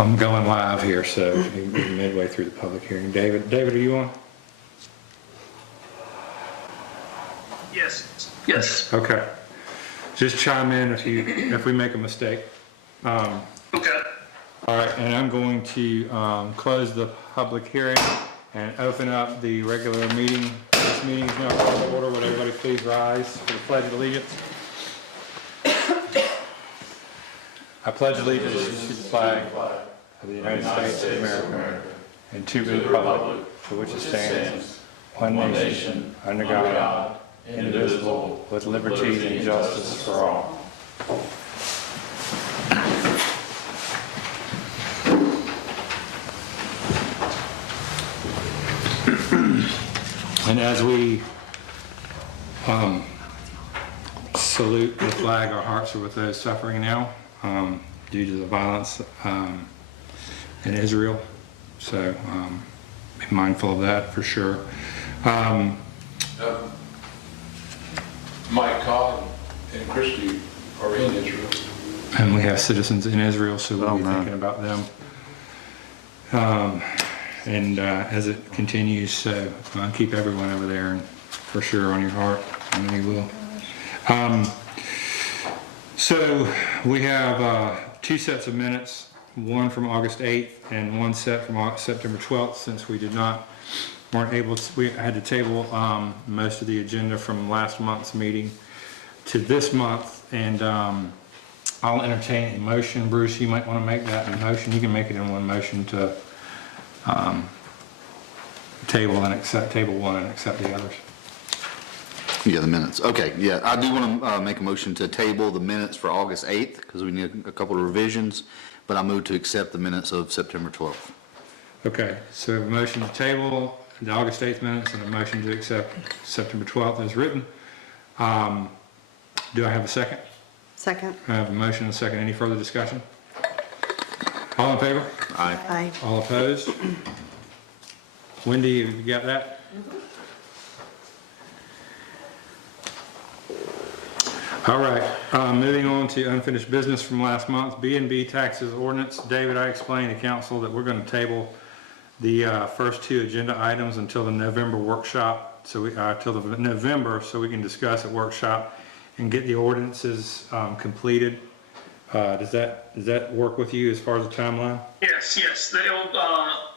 I'm going live here, so we're midway through the public hearing. David, are you on? Yes. Okay. Just chime in if we make a mistake. Okay. All right, and I'm going to close the public hearing and open up the regular meeting. This meeting is now called to order. Would everybody please rise for the Pledge of Allegiance? I pledge allegiance to the flag of the United States of America and to the republic for which it stands, one nation, under God, indivisible, with liberty and justice for all. And as we salute the flag, our hearts are with those suffering now due to the violence in Israel. So be mindful of that for sure. Mike Cobb and Christy are in Israel. And we have citizens in Israel, so we'll be thinking about them. And as it continues, so keep everyone over there and for sure on your heart. I know you will. So we have two sets of minutes, one from August 8th and one set from September 12th, since we weren't able to, we had to table most of the agenda from last month's meeting to this month, and I'll entertain a motion. Bruce, you might want to make that a motion. You can make it in one motion to table one and accept the others. Yeah, the minutes. Okay, yeah, I do want to make a motion to table the minutes for August 8th because we need a couple of revisions, but I move to accept the minutes of September 12th. Okay, so we have a motion to table the August 8th minutes and a motion to accept September 12th as written. Do I have a second? Second. I have a motion and a second. Any further discussion? All in favor? Aye. Aye. All opposed? Wendy, have you got that? All right, moving on to unfinished business from last month, B&B taxes ordinance. David, I explained to council that we're going to table the first two agenda items until the November workshop, so till the November, so we can discuss at workshop and get the ordinances completed. Does that work with you as far as the timeline? Yes. They'll,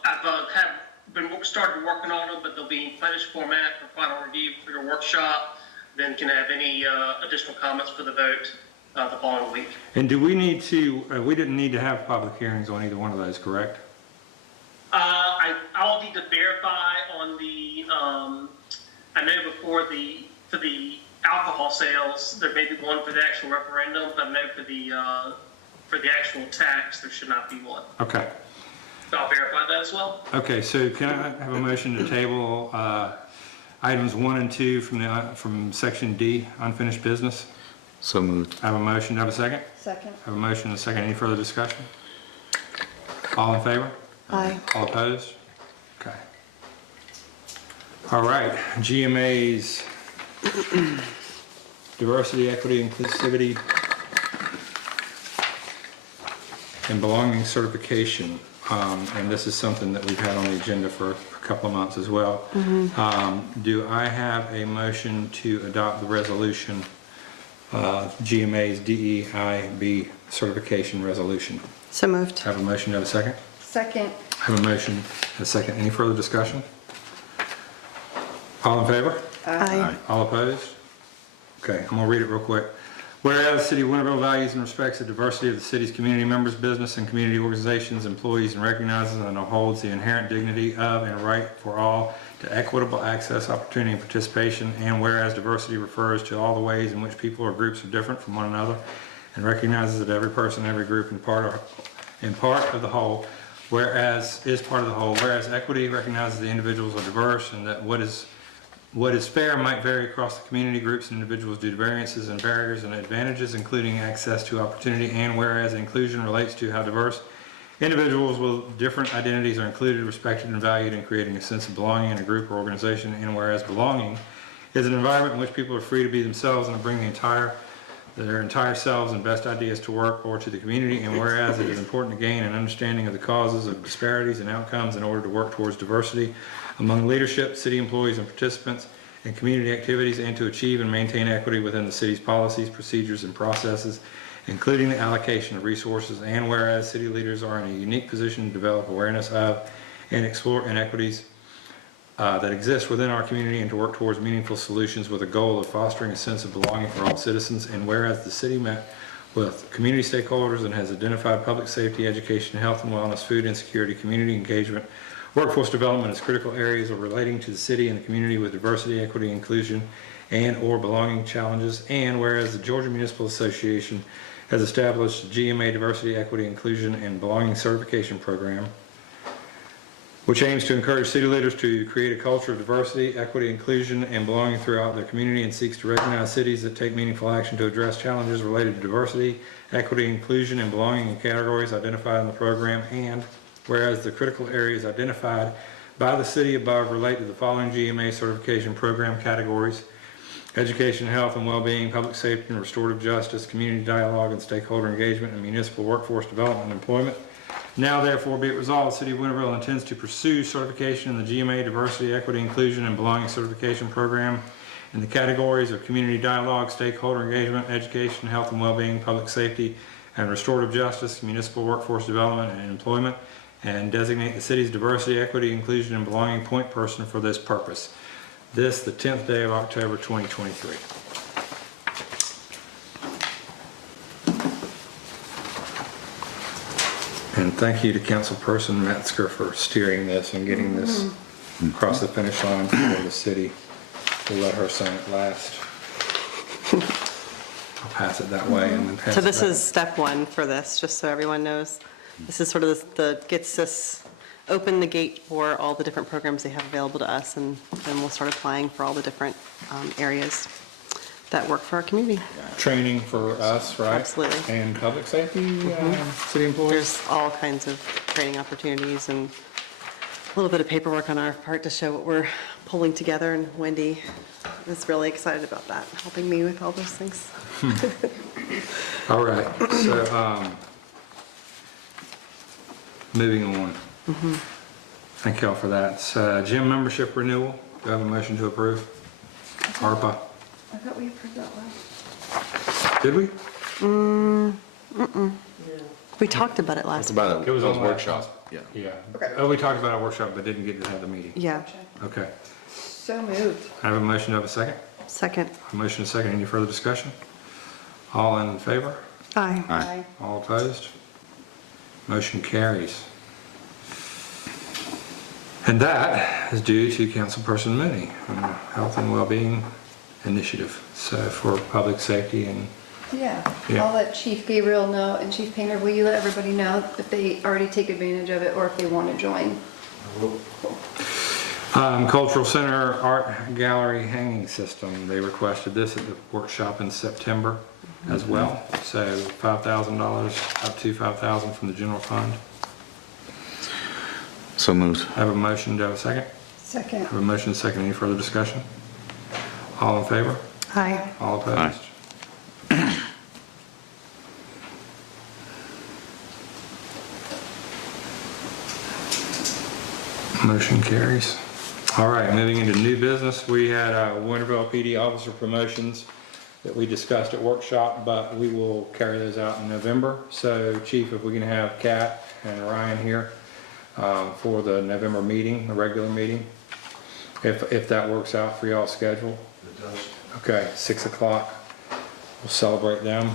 I've been started working on them, but they'll be in finished format for final review for your workshop. Then can have any additional comments for the vote the following week. And do we need to, we didn't need to have public hearings on either one of those, correct? I'll need to verify on the, I know for the alcohol sales, there may be one for the actual referendum, but I know for the actual tax, there should not be one. Okay. So I'll verify that as well. Okay, so can I have a motion to table items 1 and 2 from section D, unfinished business? So moved. I have a motion. Do I have a second? Second. I have a motion and a second. Any further discussion? All in favor? Aye. All opposed? Okay. All right, GMA's diversity, equity, inclusivity, and belonging certification. And this is something that we've had on the agenda for a couple of months as well. Do I have a motion to adopt the resolution, GMA's DEIB certification resolution? So moved. Have a motion, do I have a second? Second. I have a motion, a second. Any further discussion? All in favor? Aye. All opposed? Okay, I'm gonna read it real quick. Whereas the City of Winterville values and respects the diversity of the city's community members, business and community organizations, employees, and recognizes and upholds the inherent dignity of and right for all to equitable access, opportunity, and participation, and whereas diversity refers to all the ways in which people or groups are different from one another, and recognizes that every person, every group, and part of the whole, whereas is part of the whole, whereas equity recognizes the individuals are diverse and that what is fair might vary across the community, groups, and individuals due to variances and barriers and advantages, including access to opportunity, and whereas inclusion relates to how diverse individuals with different identities are included, respected, and valued in creating a sense of belonging in a group or organization, and whereas belonging is an environment in which people are free to be themselves and to bring the entire their entire selves and best ideas to work or to the community, and whereas it is important to gain an understanding of the causes of disparities and outcomes in order to work towards diversity among leadership, city employees, and participants in community activities, and to achieve and maintain equity within the city's policies, procedures, and processes, including the allocation of resources, and whereas city leaders are in a unique position to develop awareness of and explore inequities that exist within our community and to work towards meaningful solutions with a goal of fostering a sense of belonging for all citizens. And whereas the city met with community stakeholders and has identified public safety, education, health and wellness, food insecurity, community engagement, workforce development as critical areas of relating to the city and the community with diversity, equity, inclusion, and or belonging challenges. And whereas the Georgia Municipal Association has established GMA Diversity, Equity, Inclusion, and Belonging Certification Program, which aims to encourage city leaders to create a culture of diversity, equity, inclusion, and belonging throughout their community, and seeks to recognize cities that take meaningful action to address challenges related to diversity, equity, inclusion, and belonging in categories identified in the program. And whereas the critical areas identified by the city above relate to the following GMA certification program categories: education, health and well-being, public safety and restorative justice, community dialogue and stakeholder engagement, and municipal workforce development and employment. Now therefore be it resolved, the City of Winterville intends to pursue certification in the GMA Diversity, Equity, Inclusion, and Belonging Certification Program in the categories of community dialogue, stakeholder engagement, education, health and well-being, public safety and restorative justice, municipal workforce development and employment, and designate the city's diversity, equity, inclusion, and belonging point person for this purpose. This, the 10th day of October, 2023. And thank you to Councilperson Metzger for steering this and getting this across the finish line for the city. We'll let her sign it last. I'll pass it that way and then pass it So this back. is step one for this, just so everyone knows. This is sort of the gets us, open the gate for all the different programs they have available to us, and then we'll start applying for all the different areas that work for our community. Training for us, right? Absolutely. And public safety, city employees. There's all kinds of training opportunities and a little bit of paperwork on our part to show what we're pulling together, and Wendy is really excited about that, helping me with all those things. All right, so, moving on. Thank y'all for that. So, gym membership renewal, do I have a motion to approve? ARPA, I thought we approved that last. did we? We talked about it last. It's about It was on workshop. Yeah. Yeah. Okay. Oh, we talked about a workshop, but didn't get to have the meeting. Yeah, Okay. So moved. I have a motion, do I have a second? second. A motion and a second, any further discussion? All in favor? Aye. Aye. All opposed? Motion carries. And that is due to Councilperson Mooney on the Health and Wellbeing Initiative. So for public safety and, Yeah, Yeah. I'll let Chief Gabriel know, and Chief Painter, will you let everybody know if they already take advantage of it or if they want to join? Cultural Center Art Gallery Hanging System. They requested this at the workshop in September as well. So $5,000, up to $5,000 from the general fund. So moved. I have a motion, do I have a second? Second. I have a motion and a second, any further discussion? All in favor? Aye. All opposed? Motion carries. All right, moving into new business, we had Winterville PD officer promotions that we discussed at workshop, but we will carry those out in November. So Chief, if we can have Kat and Ryan here for the November meeting, the regular meeting, if that works out for y'all's schedule. It does. Okay, 6 o'clock. We'll celebrate them.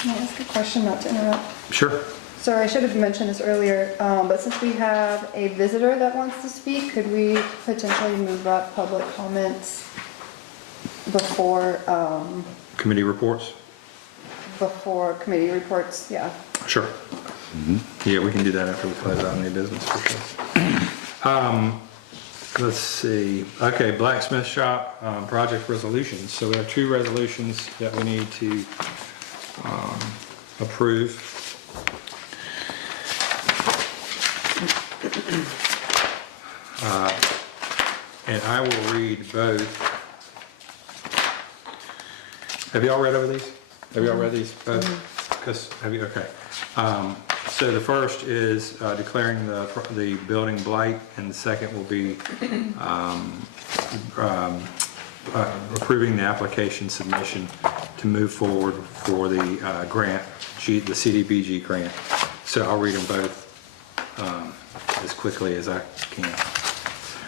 Can I ask a question, not to interrupt? Sure. Sorry, I should have mentioned this earlier, but since we have a visitor that wants to speak, could we potentially move up public comments before Committee reports? committee reports? Yeah. Sure. Yeah, we can do that after we close out new business for sure. Let's see. Okay, blacksmith shop, project resolutions. So we have 2 resolutions that we need to approve. And I will read both. Have y'all read over these? Have y'all read these both? Because, have you, okay. So the first is declaring the building blight, and the second will be approving the application submission to move forward for the grant, the CDBG grant. So I'll read them both as quickly as I can.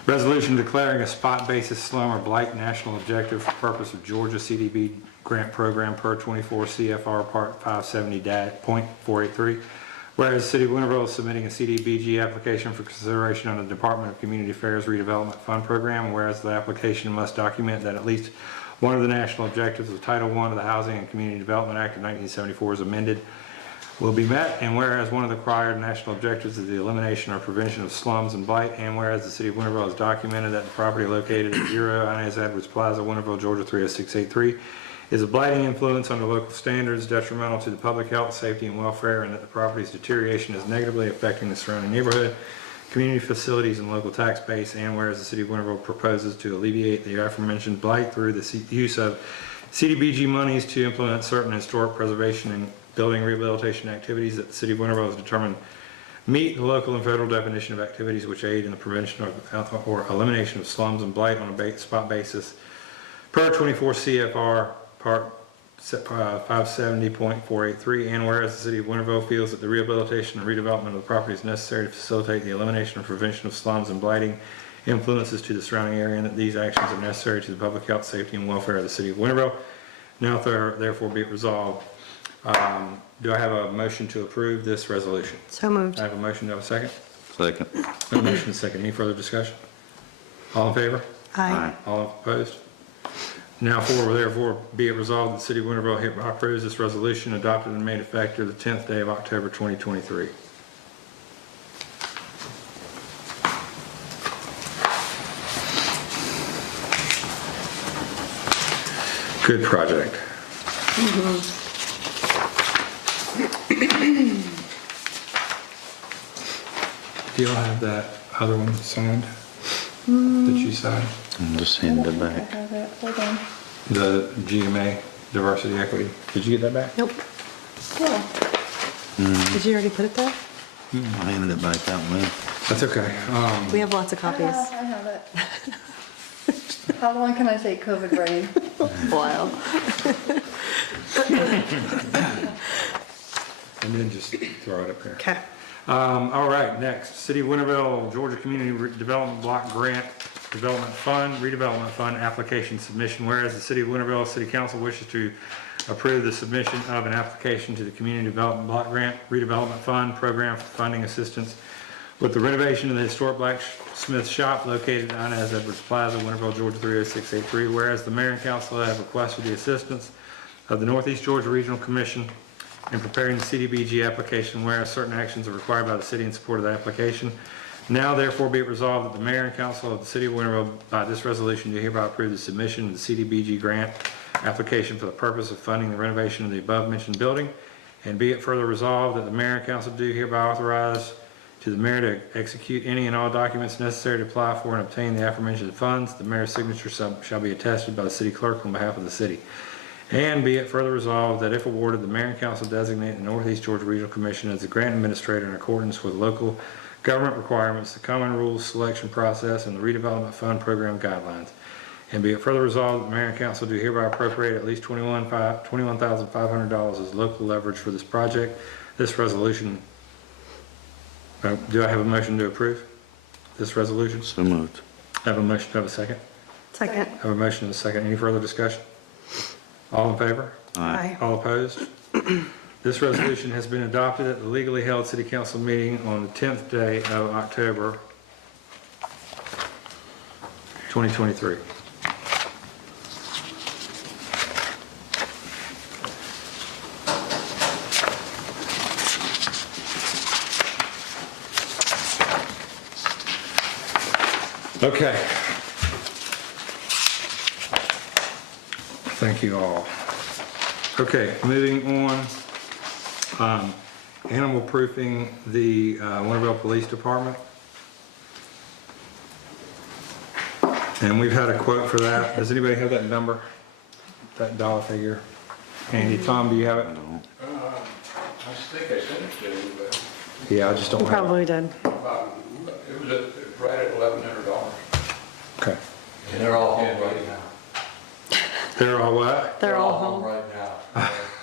Resolution declaring a spot basis slum or blight national objective for purpose of Georgia CDB grant program per 24 CFR Part 570.483. Whereas the City of Winterville is submitting a CDBG application for consideration on the Department of Community Affairs Redevelopment Fund Program, whereas the application must document that at least one of the national objectives of Title I of the Housing and Community Development Act of 1974 is amended will be met, and whereas one of the required national objectives is the elimination or prevention of slums and blight, and whereas the City of Winterville has documented that the property located at 0 Inez Edwards Plaza, Winterville, Georgia 30683 is a blighting influence under local standards detrimental to the public health, safety, and welfare, and that the property's deterioration is negatively affecting the surrounding neighborhood, community facilities, and local tax base, and whereas the City of Winterville proposes to alleviate the aforementioned blight through the use of CDBG monies to implement certain historic preservation and building rehabilitation activities that the City of Winterville has determined meet the local and federal definition of activities which aid in the prevention of or elimination of slums and blight on a spot basis per 24 CFR Part 570.483, and whereas the City of Winterville feels that the rehabilitation and redevelopment of the property is necessary to facilitate the elimination or prevention of slums and blighting influences to the surrounding area, and that these actions are necessary to the public health, safety, and welfare of the City of Winterville. Now therefore be it resolved. Do I have a motion to approve this resolution? So moved. I have a motion. Do I have a second? Second. A motion and a second. Any further discussion? All in favor? Aye. All opposed? Now therefore be it resolved that the City of Winterville hereby approves this resolution adopted and made effective the 10th day of October 2023. Good project. Do y'all have that other one signed? That you signed? Just hand it I back. have it, hold on. The GMA, diversity, equity. Did you get that back? Nope. Oh, Did you already put it there? I handed it back that way. That's okay. We have lots of copies. I have it. How long can I say COVID brain? A while. And then just throw it up here. Okay. All right, next, City of Winterville, Georgia Community Development Block Grant Development Fund, Redevelopment Fund application submission. Whereas the City of Winterville City Council wishes to approve the submission of an application to the Community Development Block Grant Redevelopment Fund Program for funding assistance with the renovation of the historic blacksmith shop located on Inez Edwards Plaza, Winterville, Georgia 30683. Whereas the Mayor and Council have requested the assistance of the Northeast Georgia Regional Commission in preparing the CDBG application, whereas certain actions are required by the city in support of the application. Now therefore be it resolved that the Mayor and Council of the City of Winterville by this resolution do hereby approve the submission of the CDBG grant application for the purpose of funding the renovation of the above mentioned building. And be it further resolved that the Mayor and Council do hereby authorize to the Mayor to execute any and all documents necessary to apply for and obtain the aforementioned funds. The Mayor's signature shall be attested by the City Clerk on behalf of the City. And be it further resolved that if awarded, the Mayor and Council designate the Northeast Georgia Regional Commission as the grant administrator in accordance with local government requirements, the common rules selection process, and the redevelopment fund program guidelines. And be it further resolved that the Mayor and Council do hereby appropriate at least $21,500 as local leverage for this project. This resolution, do I have a motion to approve this resolution? So moved. I have a motion, do I have a second? Second. I have a motion and a second. Any further discussion? All in favor? Aye. All opposed? This resolution has been adopted at the legally held City Council meeting on the 10th day of October 2023. Okay. Thank you all. Okay, moving on. Animal proofing the Winterville Police Department. And we've had a quote for that. Does anybody have that number? That dollar figure? Andy, Tom, do you have it? I think I sent it to you, but Yeah, I just don't You have it. probably did. about, it was right at $1,100. Okay. And they're all home right now. They're all what? They're all home. right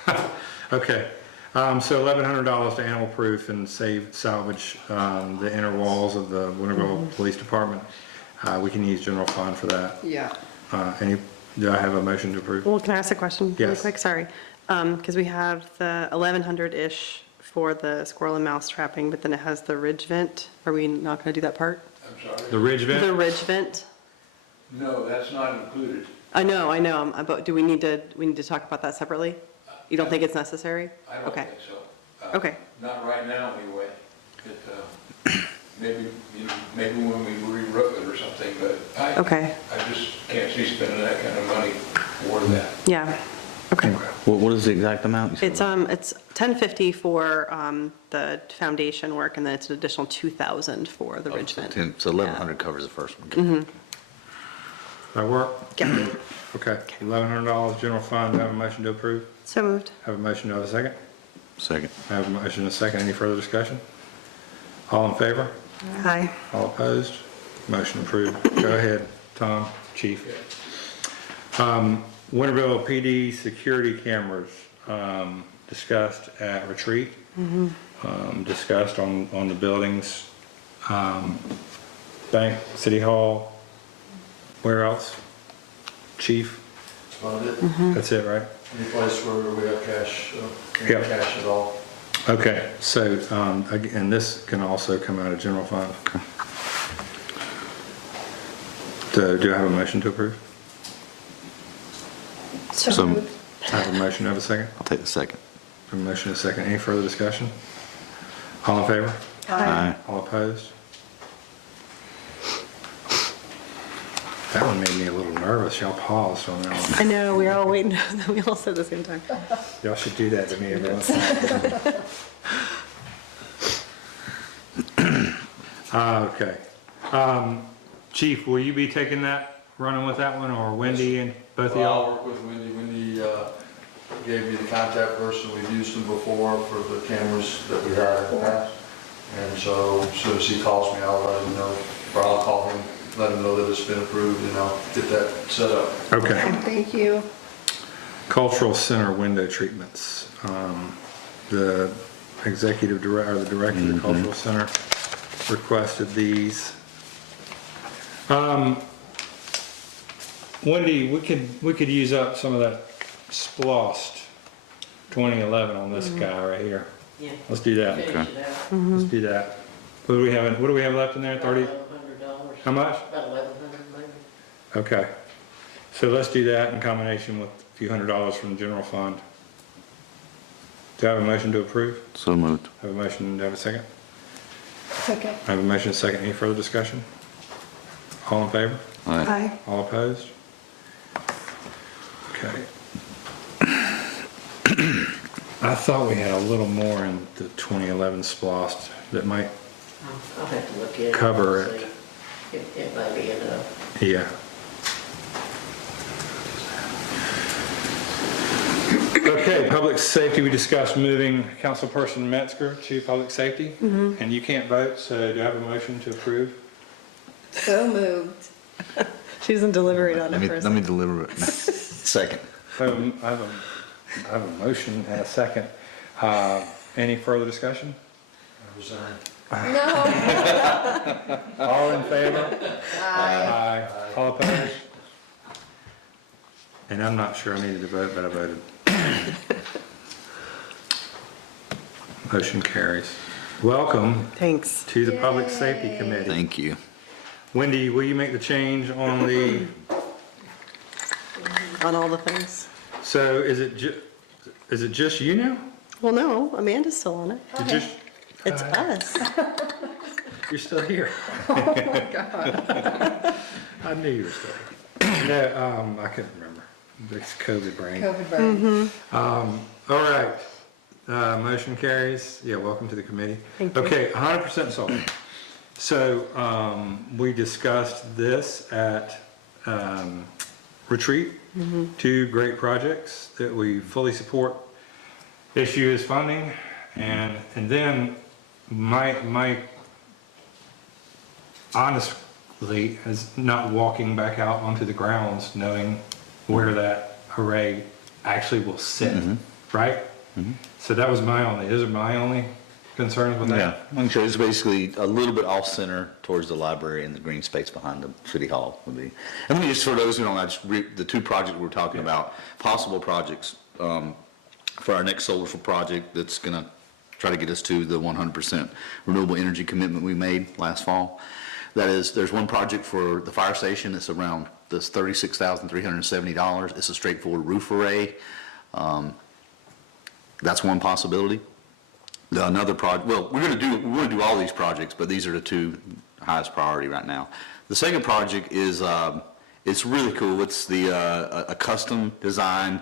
now. Okay, so $1,100 to Animal Proof and salvage the inner walls of the Winterville Police Department. We can use general fund for that. Yeah. Do I have a motion to approve? Well, can I ask a question really Yes. quick? Sorry. Because we have the 1,100-ish for the squirrel and mouse trapping, but then it has the ridge vent. Are we not going to do that part? I'm sorry. The ridge The vent? ridge vent? No, that's not included. I know, but do we need to talk about that separately? You don't think it's necessary? I don't Okay. think so. Okay. Not right now, anyway. Maybe when we re-roof it or something, but Okay. I just can't see spending that kind of money for that. Yeah, okay. What is the exact amount? you said? It's $1,050 for the foundation work, and then it's an additional $2,000 for the ridge vent. So 1,100 covers the first one. That work? Yeah. Okay, $1,100 general fund. Do I have a motion to approve? So moved. Have a motion, do I have a second? Second. I have a motion and a second. Any further discussion? All in favor? Aye. All opposed? Motion approved. Go ahead, Tom, Chief. Winterville PD security cameras, discussed at retreat. Discussed on the buildings, bank, city hall, where else? Chief, That's about it. that's it, right? Any place where we have cash, Yeah. cash at all. Okay, so, and this can also come out of general fund. Do I have a motion to approve? So I have a motion, do I have a second? I'll take the second. A motion and a second. Any further discussion? All in favor? Aye. All opposed? That one made me a little nervous. Y'all paused on that one. I know, we were all waiting, we all said the same time. Y'all should do that to me every once in a while. Okay. Chief, will you be taking that, running with that one, or Wendy and both of Well, y'all? I'll work with Wendy. Wendy gave me the contact person. We've used them before for the cameras that we had in the past. And so as soon as he calls me, I'll let him know, or I'll call him, let him know that it's been approved, and I'll get that set up. Okay. Thank you. Cultural Center window treatments. The executive director, or the director of the Cultural Center requested these. Wendy, we could use up some of that splost 2011 on this guy right here. Yeah. Let's do that. Finish it out. Let's do that. What do we have left in there? 30? $1,100. How much? About 1,100 maybe. Okay. So let's do that in combination with a few $100s from the general fund. Do I have a motion to approve? So moved. Have a motion, do I have a second? Okay. I have a motion and a second. Any further discussion? All in favor? Aye. Aye. All opposed? Okay. I thought we had a little more in the 2011 splost that might, I'll have to look at it. Cover and it. see if it might be enough. yeah. Okay, public safety, we discussed moving Councilperson Metzger to public safety. And you can't vote, so do I have a motion to approve? So moved. She doesn't deliberate on Let it me, for a let me second. deliver it. Second. I have a motion and a second. Any further discussion? I resign. No. All in favor? Aye. All opposed? And I'm not sure I needed to vote, but I voted. Motion carries. Welcome Thanks. to the Public Safety Committee. Thank you. Wendy, will you make the change on the, On all the things. so is it just you now? Well, no, Amanda's still on it. You just, It's us. you're still here. Oh my God. I knew you were still here. No, I couldn't remember. It's COVID brain. COVID burn. All right, motion carries. Yeah, welcome to the committee. Thank you. Okay, 100% sold. So, we discussed this at, retreat. Two great projects that we fully support. Issue is funding, and then my honestly is not walking back out onto the grounds knowing where that array actually will sit, right? So that was those are my only concerns with Yeah, that. I'm sure it's basically a little bit off-center towards the library and the green space behind the city hall would be. And let me just, for those who don't know, the two projects we're talking about, possible projects for our next solar project that's going to try to get us to the 100% renewable energy commitment we made last fall. That is, there's one project for the fire station that's around this $36,370. It's a straightforward roof array. That's one possibility. Another project, well, we're going to do all these projects, but these are the two highest priority right now. The second project is, it's really cool. It's a custom designed,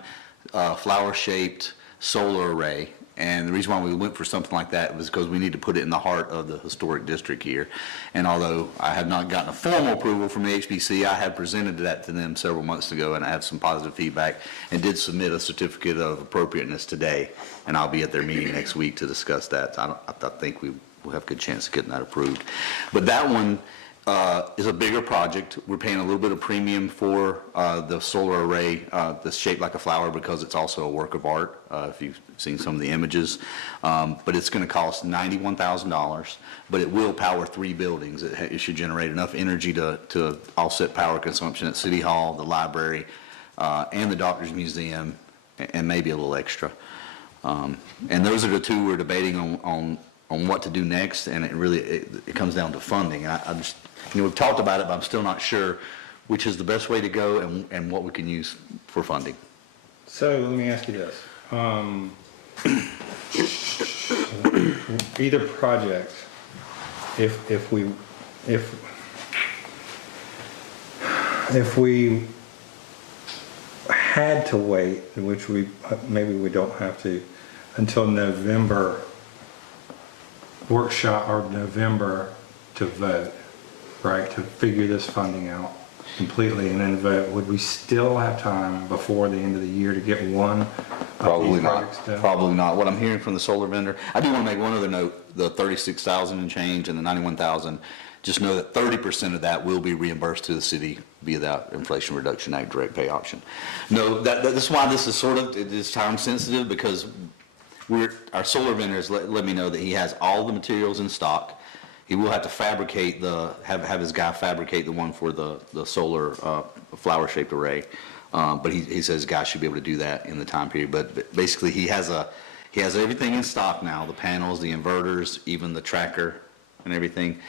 flower-shaped solar array. And the reason why we went for something like that was because we need to put it in the heart of the historic district here. And although I have not gotten a formal approval from the HBC, I have presented that to them several months ago, and I have some positive feedback, and did submit a certificate of appropriateness today. And I'll be at their meeting next week to discuss that. I think we will have a good chance of getting that approved. But that one is a bigger project. We're paying a little bit of premium for the solar array that's shaped like a flower because it's also a work of art, if you've seen some of the images. But it's going to cost $91,000, but it will power 3 buildings. It should generate enough energy to offset power consumption at City Hall, the library, and the Doctor's Museum, and maybe a little extra. And those are the two we're debating on what to do next, and it comes down to funding. And I just, we've talked about it, but I'm still not sure which is the best way to go and what we can use for funding. So let me ask you this. Either project, if we had to wait, which maybe we don't have to, until November workshop or November to vote, right, to figure this funding out completely and then vote, would we still have time before the end of the year to get one of these projects done? Probably not. What I'm hearing from the solar vendor, I do want to make one other note, the 36,000 and change and the 91,000, just know that 30% of that will be reimbursed to the city via that Inflation Reduction Act direct pay option. No, that's why this is it is time sensitive, because our solar vendors let me know that he has all the materials in stock. He will have to fabricate have his guy fabricate the one for the solar flower shaped array. But he says guys should be able to do that in the time period. But basically he has everything in stock now, the panels, the inverters, even the tracker and everything.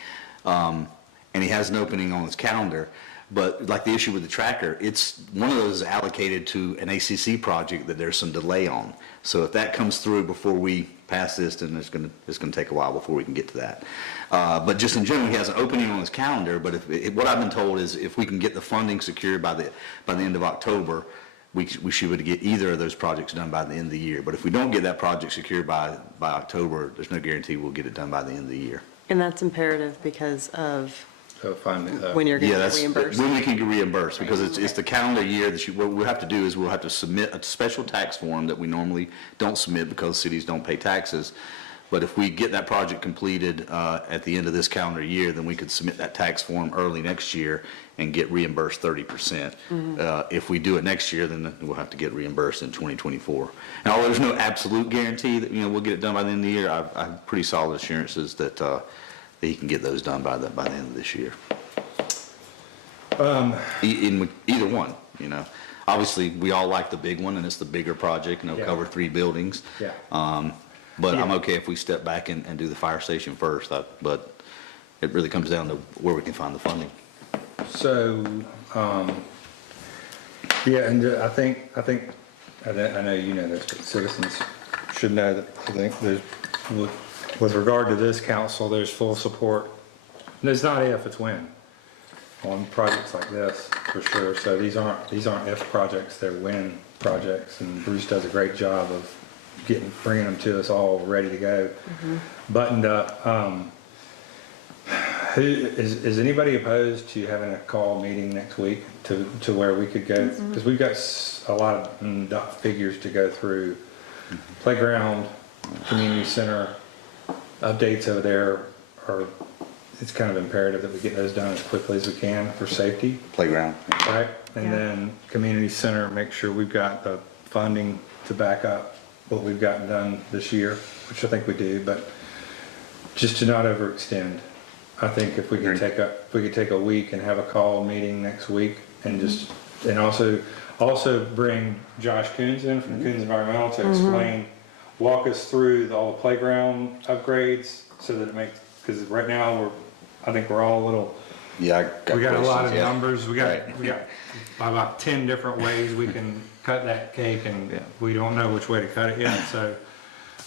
And he has an opening on his calendar. But like the issue with the tracker, it's one of those allocated to an ACC project that there's some delay on. So if that comes through before we pass this, then it's going to take a while before we can get to that. But just in general, he has an opening on his calendar. But what I've been told is if we can get the funding secured by the end of October, we should get either of those projects done by the end of the year. But if we don't get that project secured by October, there's no guarantee we'll get it done by the end of the year. And that's imperative because of So finally, when you're going Yeah, to that's get reimbursed. when we can get reimbursed, because it's the calendar year that what we'll have to do is we'll have to submit a special tax form that we normally don't submit because cities don't pay taxes. But if we get that project completed at the end of this calendar year, then we could submit that tax form early next year and get reimbursed 30%. If we do it next year, then we'll have to get reimbursed in 2024. And although there's no absolute guarantee that we'll get it done by the end of the year, I have pretty solid assurances that he can get those done by the end of this year. In either one, Obviously, we all like the big one, and it's the bigger project, and it'll cover 3 buildings. Yeah. But I'm okay if we step back and do the fire station first, but it really comes down to where we can find the funding. So, yeah, and I think, I know you know this, but citizens should know that I think there's, with regard to this council, there's full support. And it's not if, it's when, on projects like this, for sure. So these aren't if projects, they're when projects, and Bruce does a great job of bringing them to us all ready to go, buttoned up. Is anybody opposed to having a call meeting next week to where we could go? Because we've got a lot of figures to go through. Playground, community center, updates over there are, it's kind of imperative that we get those done as quickly as we can for safety, Playground. right? And Yeah. then community center, make sure we've got the funding to back up what we've gotten done this year, which I think we do, but just to not overextend. I think if we could take a week and have a call meeting next week and just, and also bring Josh Coons in from Coons Environmental to explain, walk us through all the playground upgrades so that it makes, because right now I think we're all a little, Yeah, we got a lot of questions, yeah. numbers, we Right. got about 10 different ways we can cut that cake and Yeah. we don't know which way to cut it yet, so,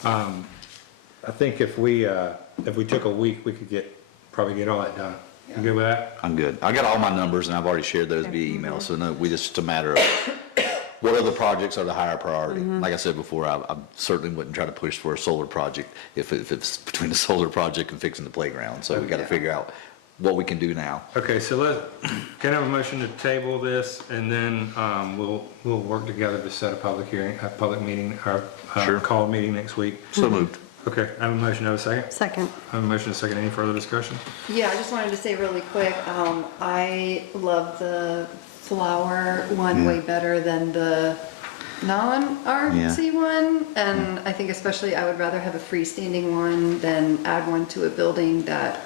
I think if we took a week, we could probably get all that done. You good with that? I'm good. I got all my numbers and I've already shared those via email, so no, just a matter of what other projects are the higher priority. Like I said before, I certainly wouldn't try to push for a solar project if it's between a solar project and fixing the playground, so we gotta figure out what we can do now. Okay, so can I have a motion to table this and then, we'll work together to set a public hearing, a public meeting, or, Sure. call meeting next week? So moved. Okay, I have a motion, I have a second? Second. I have a motion, a second, any further discussion? Yeah, I just wanted to say really quick, I love the flower one way better than the non-artsy one. And I think especially I would rather have a freestanding one than add one to a building that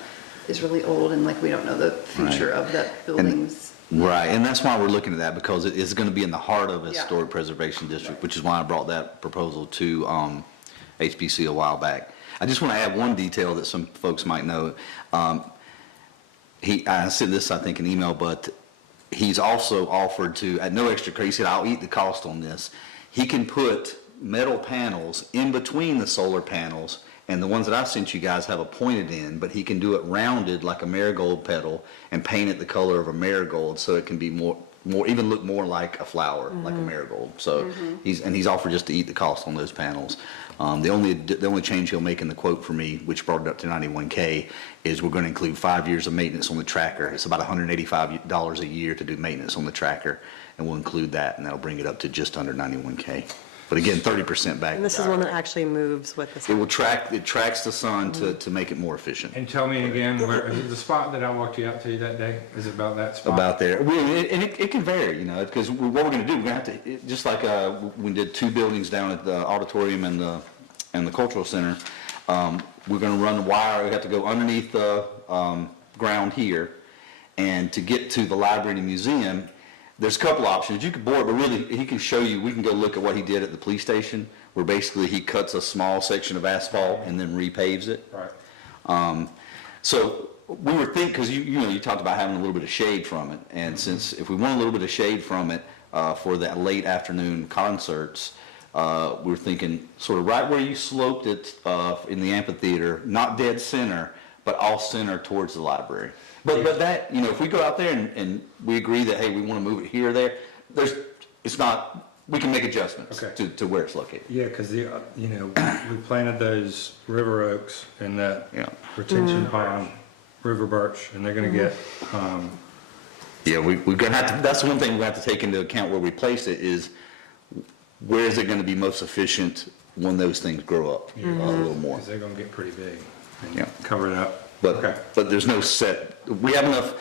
is really old and like we don't know the future Right. of that building's. Right, and that's why we're looking at that, because it is gonna be in the heart of a Yeah. historic preservation district, which is why I brought that proposal to, HPC a while back. I just wanna add one detail that some folks might know. I sent this, I think, in email, but he's also offered to, at no extra cost, he said, I'll eat the cost on this. He can put metal panels in between the solar panels, and the ones that I sent you guys have a pointed end, but he can do it rounded like a marigold petal and paint it the color of a marigold so it can be more even look more like a flower, like a marigold. So he's offered just to eat the cost on those panels. The only change he'll make in the quote for me, which brought it up to $91K, is we're going to include 5 years of maintenance on the tracker. It's about $185 a year to do maintenance on the tracker, and we'll include that, and that'll bring it up to just under $91K. But again, 30% back. And this is one that actually moves with the It tracks the sun to make it more efficient. And tell me again, where, is it the spot that I walked you out to that day, is it about that spot? About there. And it can vary, because what we're going to do, we're going to have to, just like we did 2 buildings down at the auditorium and the cultural center, we're going to run the wire, we have to go underneath the ground here, and to get to the library and museum, there's a couple options. You could bore it, but really, he can show you, we can go look at what he did at the police station, where basically he cuts a small section of asphalt and then repaves it. Right. So we were thinking, because you talked about having a little bit of shade from it, and since if we want a little bit of shade from it for that late afternoon concerts, we were thinking sort of right where you sloped it in the amphitheater, not dead center, but off center towards the library. But that, if we go out there and we agree that, hey, we want to move it here or there, we can make adjustments Okay. to where it's located. Yeah, because we planted those river oaks and that Yeah. retention pond, river birch, and they're gonna get, Yeah, we're gonna have to, that's the one thing we're gonna have to take into account where we place it is, where is it gonna be most efficient when those things grow up a little more? because they're gonna get pretty big. And Yeah. cover it up. Okay. But there's no set, we have enough,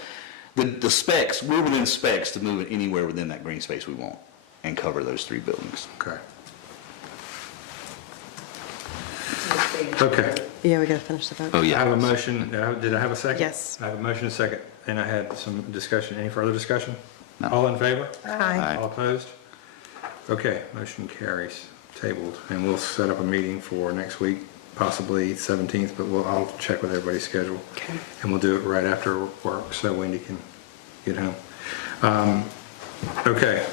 the specs, we're within specs to move it anywhere within that green space we want and cover those 3 buildings. Okay. Okay. Yeah, we gotta finish the vote. Oh, I have a yeah. motion, did I have a second? Yes. I have a motion and a second, and I had some discussion, any further discussion? No. All in favor? Aye. All opposed? Okay, motion carries, tabled, and we'll set up a meeting for next week, possibly 17th, but I'll check with everybody's schedule. Okay. And we'll do it right after work, so Wendy can get home. Okay.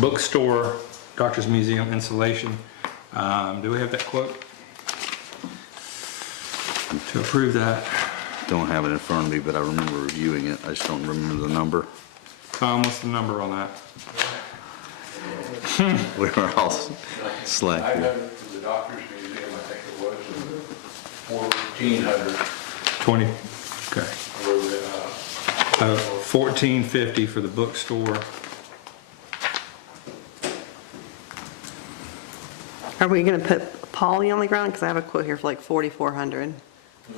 Bookstore, Doctor's Museum installation, do we have that quote? To approve that, Don't have it in front of me, but I remember reviewing it, I just don't remember the number. Tom, what's the number on that? We were all slack I here. got it to the Doctor's Museum, I think it was, 1,400. 20, Okay. We're, 1450 for the bookstore. Are we going to put Polly on the ground? Because I have a quote here for like 4,400.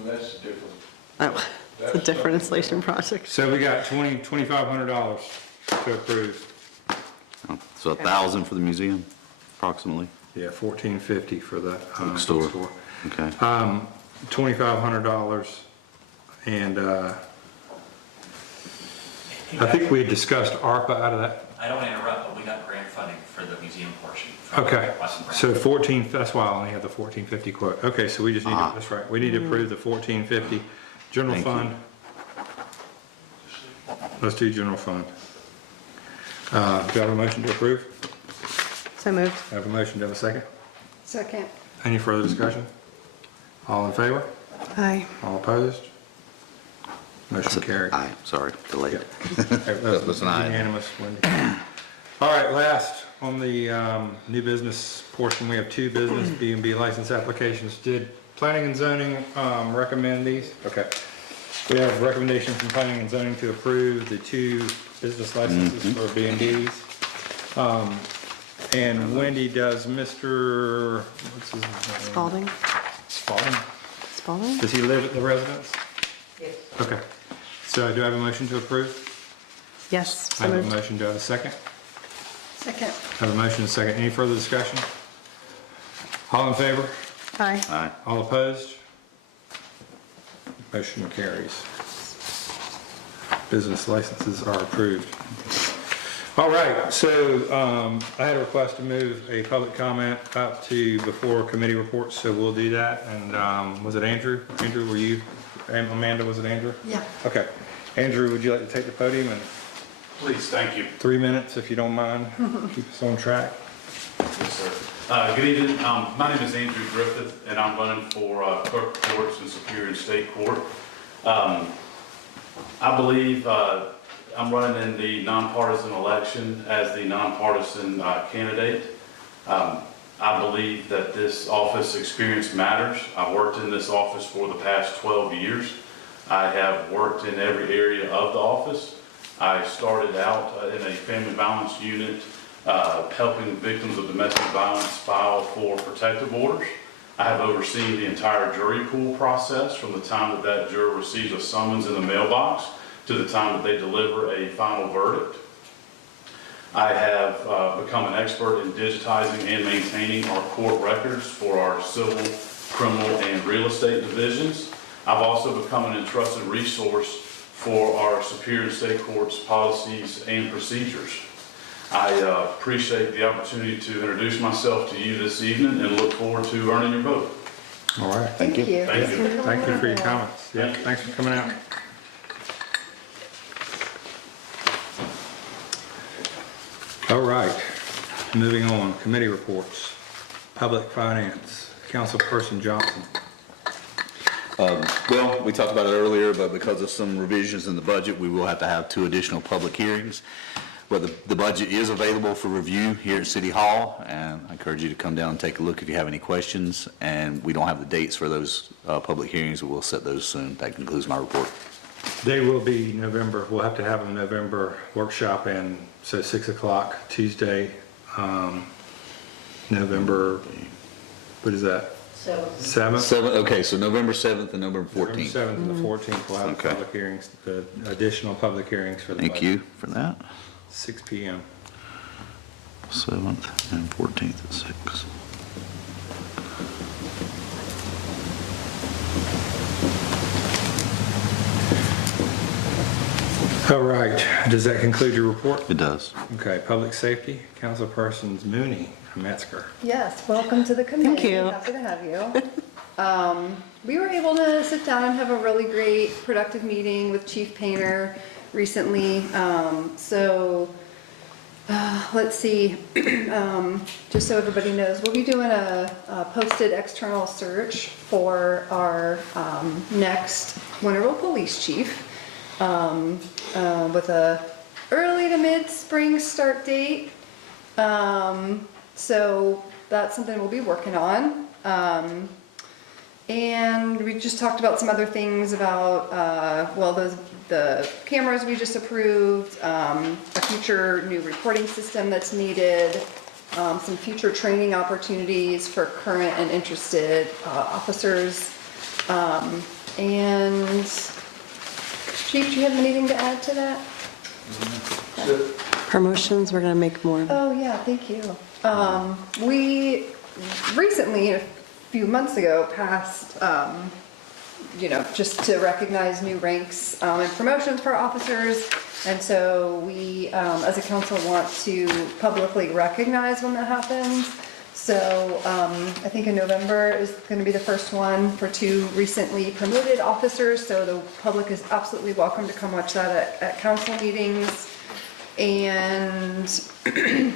that's different. Oh, it's a different installation project. So we got $2,500 to approve. So 1,000 for the museum, approximately. Yeah, 1450 for the Bookstore. bookstore. Okay. $2,500, and I think we had discussed ARPA out of that. I don't want to interrupt, but we got grant funding for the museum portion. Okay, Weston Grant. so 14, that's why I only have the 1450 quote. Okay, so we just need to, that's right, we need to approve the 1450 general Thank you. fund. Let's do general fund. Do you have a motion to approve? So moved. I have a motion, do you have a second? Second. Any further discussion? All in favor? Aye. All opposed? Motion carried. Aye, sorry, delayed. That was an aye. unanimous, Wendy. All right, last, on the new business portion, we have two business B&B license applications. Did planning and zoning recommend these? Okay. We have a recommendation from planning and zoning to approve the two business licenses for B&Bs. And Wendy, does Mr., what's his name? Spalding? Spalding? Spalding? Does he live at the residence? Yes. Okay. So do I have a motion to approve? Yes, I so have a moved. motion, do I have a second? Second. I have a motion and a second. Any further discussion? All in favor? Aye. Aye. All opposed? Motion carries. Business licenses are approved. All right, so I had a request to move a public comment up to before committee reports, so we'll do that. And was it Andrew? Andrew, were you? Amanda, was it Andrew? Yeah. Okay. Andrew, would you like to take the podium and Please, thank you. 3 minutes, if you don't mind, keep us on track? Yes, sir. Good evening. My name is Andrew Griffith, and I'm running for clerk of courts in Superior State Court. I believe I'm running in the nonpartisan election as the nonpartisan candidate. I believe that this office experience matters. I've worked in this office for the past 12 years. I have worked in every area of the office. I started out in a family violence unit, helping victims of domestic violence file for protective orders. I have overseen the entire jury pool process from the time that that juror receives a summons in the mailbox to the time that they deliver a final verdict. I have become an expert in digitizing and maintaining our court records for our civil, criminal, and real estate divisions. I've also become an entrusted resource for our Superior State Court's policies and procedures. I appreciate the opportunity to introduce myself to you this evening and look forward to earning your vote. All right. Thank you. Thank you. Thank you for your comments. Yeah, thanks for coming out. All right, moving on, committee reports. Public Finance, Councilperson Johnson. Well, we talked about it earlier, but because of some revisions in the budget, we will have to have 2 additional public hearings. But the budget is available for review here at City Hall, and I encourage you to come down and take a look if you have any questions. And we don't have the dates for those public hearings, but we'll set those soon. That concludes my report. They will be November, we'll have to have a November workshop, and so 6 o'clock Tuesday, November, what is that? 7th? Okay, so November 7th and November November 14th. 7th and the 14th, we'll have Okay. public hearings, the additional public hearings for the budget. Thank you for that. 6 PM. 7th and 14th at 6. All right, does that conclude your report? It does. Okay, Public Safety, Councilpersons Mooney and Metzger. Yes, welcome to the committee. Thank you. Happy to have you. We were able to sit down and have a really great, productive meeting with Chief Painter recently. Let's see, just so everybody knows, we'll be doing a posted external search for our next Winterville Police Chief with a early to mid-spring start date. So that's something we'll be working on. And we just talked about some other things about, the cameras we just approved, a future new reporting system that's needed, some future training opportunities for current and interested officers. And Chief, do you have anything to add to that? Promotions, we're gonna make more. Oh, yeah, thank you. We recently, a few months ago, passed, just to recognize new ranks and promotions for officers. And so we, as a council, want to publicly recognize when that happens. So I think in November is going to be the first one for 2 recently promoted officers. So the public is absolutely welcome to come watch that at council meetings. And I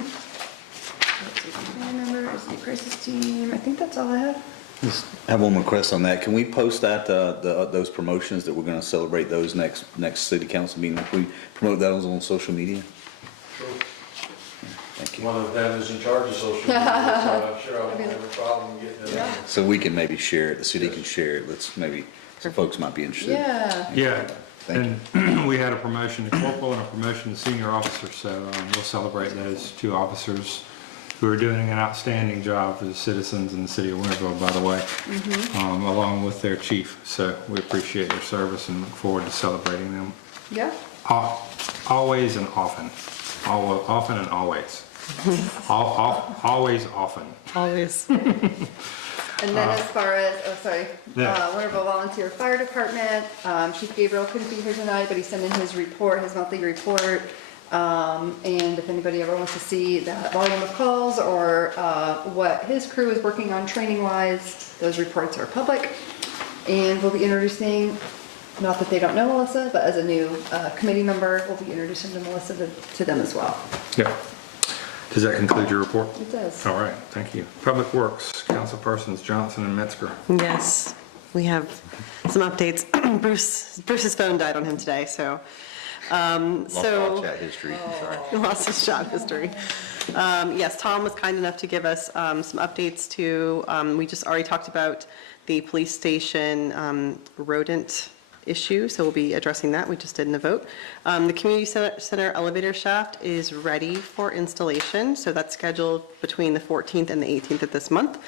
remember is the crisis team. I think that's all I have. Just have one request on that. Can we post that, those promotions that we're gonna celebrate those next city council meeting? If we promote those on social media? Sure. Thank you. One of them is in charge of social media, so I'm sure I won't have a problem getting it in. So we can maybe share it, the city can share it. Let's maybe, some folks might be interested. Yeah. Yeah, Thank and we had a promotion to corporal and a promotion to senior officer, so we'll celebrate those 2 officers who are doing an outstanding job for the citizens in the city of Winterville, by the way, along with their chief. So we appreciate their service and look forward to celebrating them Yeah. always and often. Often and always. Always often. Always. And then as far as, Yeah. Winterville Volunteer Fire Department, Chief Gabriel couldn't be here tonight, but he sent in his report, his monthly report. And if anybody ever wants to see that volume of calls or what his crew is working on training-wise, those reports are public. And we'll be introducing, not that they don't know Melissa, but as a new committee member, we'll be introducing to Melissa to them as well. Yeah. Does that conclude your report? It does. All right, thank you. Public Works, Councilpersons Johnson and Metzger. Yes, we have some updates. Bruce's phone died on him today, so. Lost all chat history, sorry. Lost his job history. Yes, Tom was kind enough to give us some updates to, we just already talked about the police station rodent issue, so we'll be addressing that. We just did in a vote. The community center elevator shaft is ready for installation, so that's scheduled between the 14th and the 18th of this month.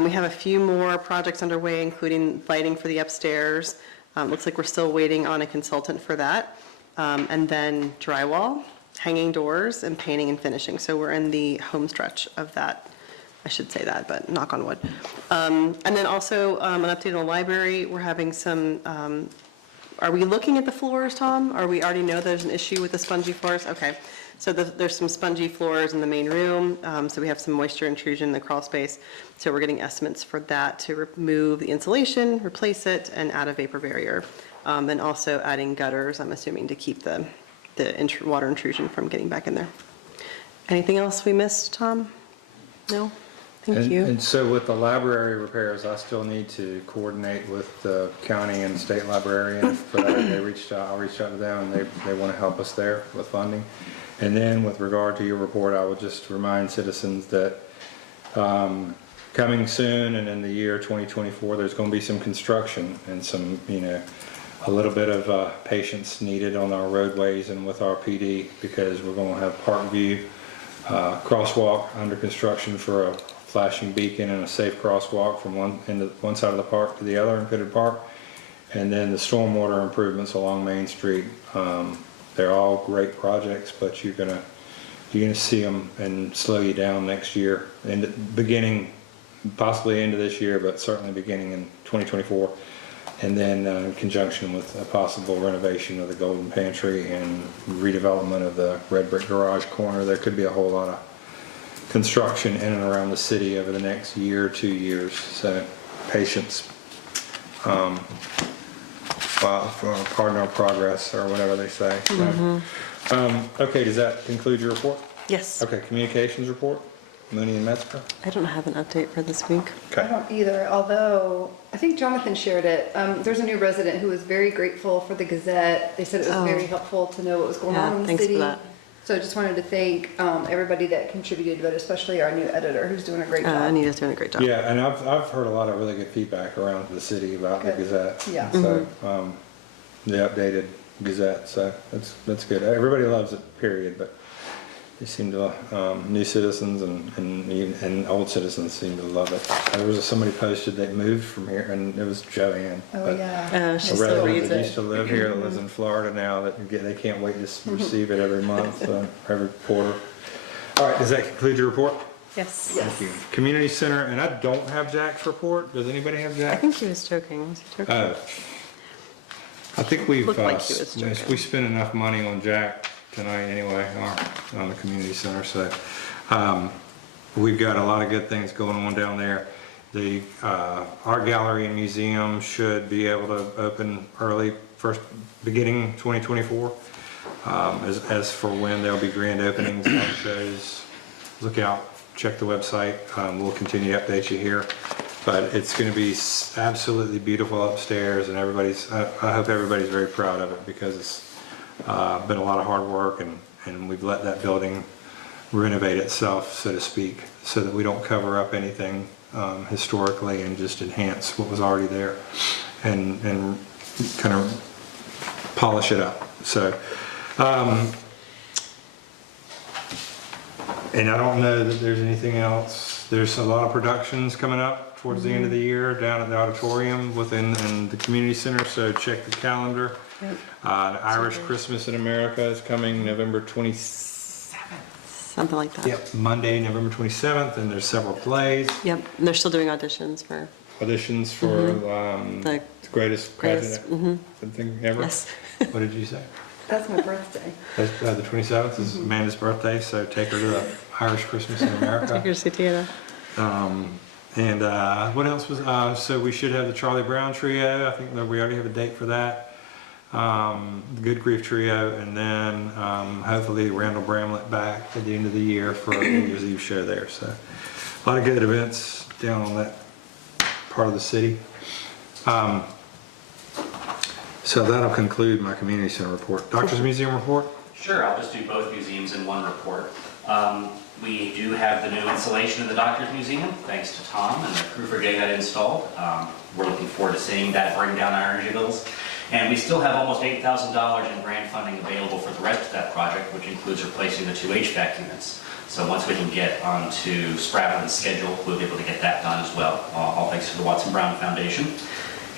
We have a few more projects underway, including lighting for the upstairs. Looks like we're still waiting on a consultant for that. And then drywall, hanging doors, and painting and finishing. So we're in the home stretch of that. I should say that, but knock on wood. And then also an update on the library. We're having some, are we looking at the floors, Tom? Or we already know there's an issue with the spongy floors? Okay. So there's some spongy floors in the main room. So we have some moisture intrusion in the crawl space. So we're getting estimates for that to remove the insulation, replace it, and add a vapor barrier. And also adding gutters, I'm assuming, to keep the water intrusion from getting back in there. Anything else we missed, Tom? No? Thank you. And so with the library repairs, I still need to coordinate with the county and state librarian for that. I reached out to them, and they want to help us there with funding. And then with regard to your report, I will just remind citizens that coming soon and in the year 2024, there's going to be some construction and some, a little bit of patience needed on our roadways and with our PD, because we're going to have Parkview crosswalk under construction for a flashing beacon and a safe crosswalk from one side of the park to the other in Pitted Park, and then the stormwater improvements along Main Street. They're all great projects, but you're gonna see them and slow you down next year, and beginning possibly into this year, but certainly beginning in 2024. And then in conjunction with a possible renovation of the Golden Pantry and redevelopment of the Red Brick Garage corner, there could be a whole lot of construction in and around the city over the next year or 2 years. So patience. Pardon our progress, or whatever they say. So, okay, does that conclude your report? Yes. Okay, communications report, Mooney and Metzger. I don't have an update for this week. I don't either, although I think Jonathan shared it. There's a new resident who was very grateful for the Gazette. They said it was very helpful to know what was going on in the Thanks city. for that. So I just wanted to thank everybody that contributed, but especially our new editor who's doing a great job. Anita's doing a great job. Yeah, and I've heard a lot of really good feedback around the city about the Good. Gazette. Yeah. So, the updated Gazette, so that's good. Everybody loves it, period, but they seem to, new citizens and old citizens seem to love it. There was somebody posted they moved from here, and it was Joanne. Oh, but yeah. She A still resident reads that it. used to live here that lives in Florida now, they can't wait to receive it every month, every quarter. All right, does that conclude your report? Yes. Thank you. Community Center, and I don't have Jack's report. Does anybody have I Jack? think he was joking. Was he joking? I think we've, Looked like he was joking. we spent enough money on Jack tonight anyway, on the community center, so, we've got a lot of good things going on down there. The, art gallery and museum should be able to open beginning 2024. As for when there'll be grand openings on shows, look out, check the website. We'll continue to update you here. But it's gonna be absolutely beautiful upstairs, and I hope everybody's very proud of it, because it's been a lot of hard work, and we've let that building renovate itself, so to speak, so that we don't cover up anything historically, and just enhance what was already there, and kind of polish it up. So, and I don't know that there's anything else. There's a lot of productions coming up towards the end of the year down at the auditorium in the community center, so check the calendar. Yep. The Irish Christmas in America is coming November 27th. Something like that. Yep, Monday, November 27th, and there's several plays, Yep. And they're still doing auditions for auditions for the the greatest greatest. president thing ever. Yes. What did you say? That's my birthday. The 27th is Amanda's birthday, so take her to the Irish Christmas in America. Take her to see Tina. And what else was, so we should have the Charlie Brown Trio. I think that we already have a date for that. The Good Grief Trio, and then hopefully Randall Bramlett back at the end of the year for a New Year's Eve show there. So a lot of good events down on that part of the city. So that'll conclude my community center report. Doctor's Museum report? Sure, I'll just do both museums in one report. We do have the new installation of the Doctor's Museum, thanks to Tom and the crew for getting that installed. We're looking forward to seeing that bring down our energy bills. And we still have almost $8,000 in grant funding available for the rest of that project, which includes replacing the 2 HVAC units. So once we can get onto Spratlin's schedule, we'll be able to get that done as well, all thanks to the Watson Brown Foundation.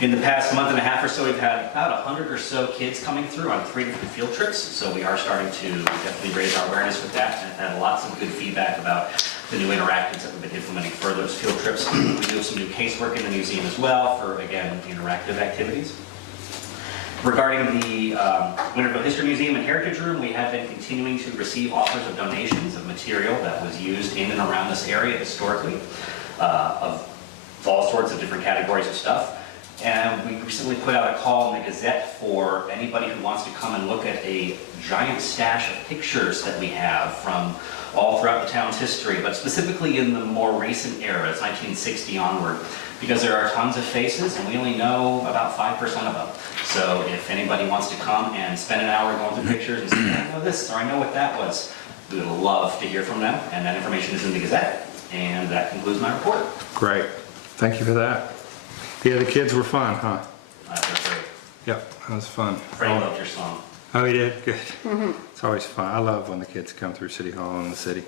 In the past month and a half or so, we've had about 100 or so kids coming through on 3 different field trips. So we are starting to definitely raise our awareness with that, and had lots of good feedback about the new interactives that we've been implementing for those field trips. We do have some new casework in the museum as well for, again, interactive activities. Regarding the Winterville History Museum and Heritage Room, we have been continuing to receive offers of donations of material that was used in and around this area historically, of all sorts of different categories of stuff. And we recently put out a call in the Gazette for anybody who wants to come and look at a giant stash of pictures that we have from all throughout the town's history, but specifically in the more recent eras, 1960 onward, because there are tons of faces and we only know about 5% of them. So if anybody wants to come and spend an hour going through pictures and say, I know this, or I know what that was, we would love to hear from them, and that information is in the Gazette. And that concludes my report. Great. Thank you for that. Yeah, the kids were fun, huh? They're great. Yep, that was fun. Freddie loved your song. Oh, he did? Good. It's always fun. I love when the kids come through City Hall in the city.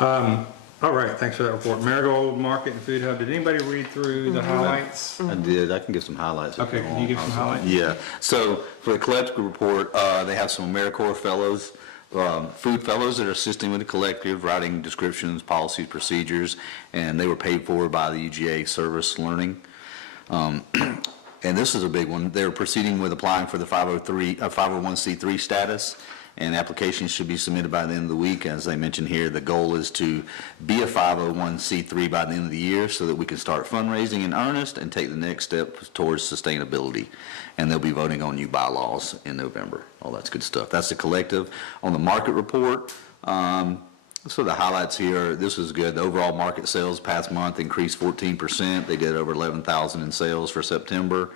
All right, thanks for that report. Marigold Market and Food Hub, did anybody read through the highlights? I did. I can give some highlights. if Okay, you can you want. give some highlights? Yeah. So for the collective report, they have some AmeriCorps fellows, food fellows that are assisting with the collective, writing descriptions, policies, procedures, and they were paid for by the UGA Service Learning. And this is a big one. They're proceeding with applying for the 501c3 status, and applications should be submitted by the end of the week. As they mentioned here, the goal is to be a 501c3 by the end of the year so that we can start fundraising in earnest and take the next step towards sustainability. And they'll be voting on new bylaws in November. All that's good stuff. That's the collective. On the market report, so the highlights here, this is good. The overall market sales past month increased 14%. They did over 11,000 in sales for September.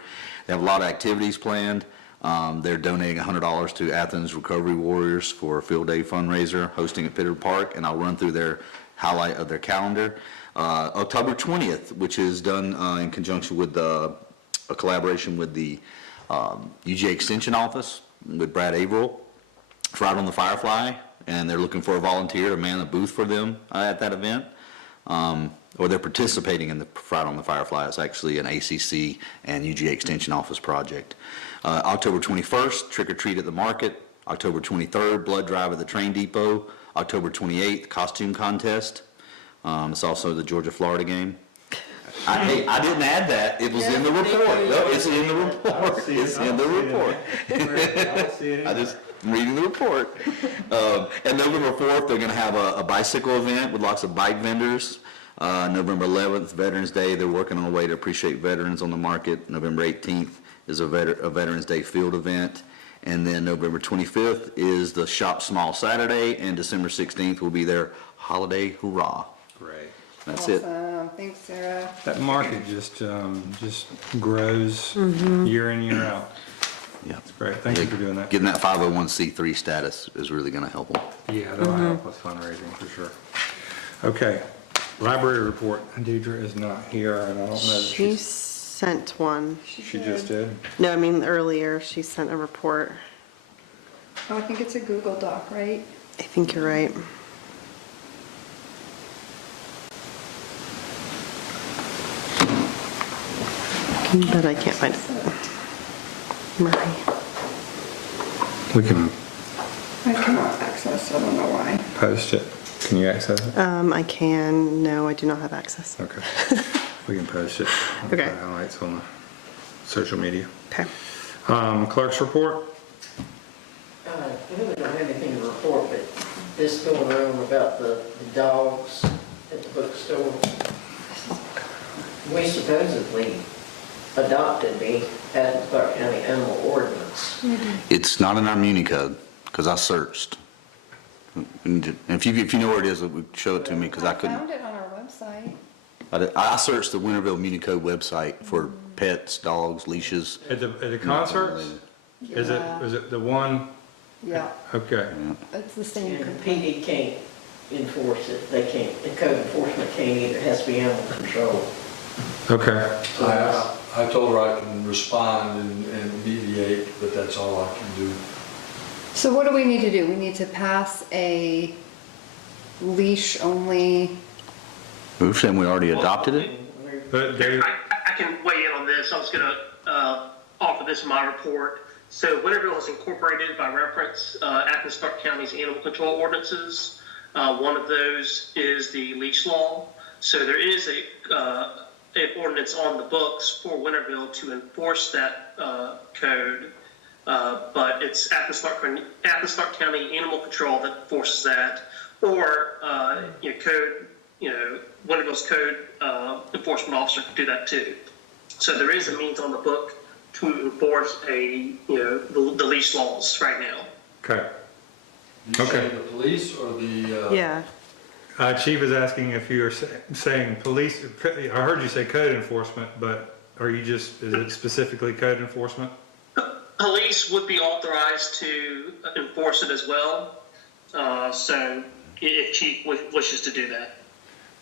They have a lot of activities planned. They're donating $100 to Athens Recovery Warriors for a field day fundraiser hosting at Pitter Park, and I'll run through their highlight of their calendar. October 20th, which is done in conjunction with a collaboration with the UGA Extension Office with Brad Averill, Friday on the Firefly, and they're looking for a volunteer to man a booth for them at that event. Or they're participating in the Friday on the Firefly. It's actually an ACC and UGA Extension Office project. October 21st, Trick or Treat at the Market. October 23rd, Blood Drive at the Train Depot. October 28th, Costume Contest. It's also the Georgia-Florida game. I didn't add that. It was in the report. No, it's in the report. It's in the report. I'm reading the report. And November 4th, they're going to have a bicycle event with lots of bike vendors. November 11th, Veterans Day, they're working on a way to appreciate veterans on the market. November 18th is a Veterans Day field event. And then November 25th is the Shop Small Saturday, and December 16th will be their Holiday Hurrah. Great. That's it. Awesome. Thanks, Sarah. That market just grows year in, year out. Yeah. It's great. Thank you for doing that. Getting that 501c3 status is really going to help them. Yeah, that'll help with fundraising for sure. Okay, library report. Deidre is not here, and I don't know that She sent one. she just did. No, I mean earlier she sent a report. Oh, I think it's a Google Doc, right? I think you're right. But I can't find it. Murray. We can I cannot access, I don't know why. post it. Can you access it? I can. No, I do not have access. Okay. We can post it. Okay. The highlights on the social media. Okay. Clerk's report. We really don't have anything to report, but this going on about the dogs at the bookstore. We supposedly adopted the Athens Clarke County Animal Ordinance. It's not in our Muni code, because I searched. And if you know where it is, show it to me, because I couldn't. found it on our website. I searched the Winterville Muni Code website for pets, dogs, leashes. At the concerts? Is it the one? Yeah, Okay. it's the same. And the PD can't enforce it. They can't, the code enforcement can't either. It has to be animal control. Okay. I told her I can respond and mediate, but that's all I can do. So what do we need to do? We need to pass a leash only. We're saying we already adopted it? But Dave, I can weigh in on this. I was going to offer this in my report. So Winterville has incorporated by reference Athens Clarke County's animal control ordinances. One of those is the leash law. So there is an ordinance on the books for Winterville to enforce that code, but it's Athens Clarke County Animal Control that enforces that, or Winterville's code enforcement officer can do that too. So there is a means on the book to enforce the leash laws right now. okay. You say Okay. the police or the? Yeah. Chief is asking if you are saying police, I heard you say code enforcement, but is it specifically code enforcement? Police would be authorized to enforce it as well. So if Chief wishes to do that.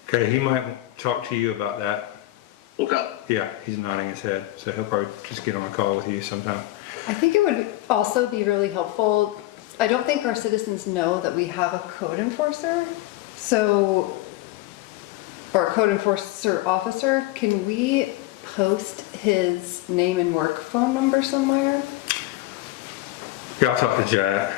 Okay, he might talk to you about that. Okay. Yeah, he's nodding his head, so he'll probably just get on a call with you sometime. I think it would also be really helpful. I don't think our citizens know that we have a code enforcer. So, or a code enforcer officer, can we post his name and work phone number somewhere? Yeah, I'll talk to Jack.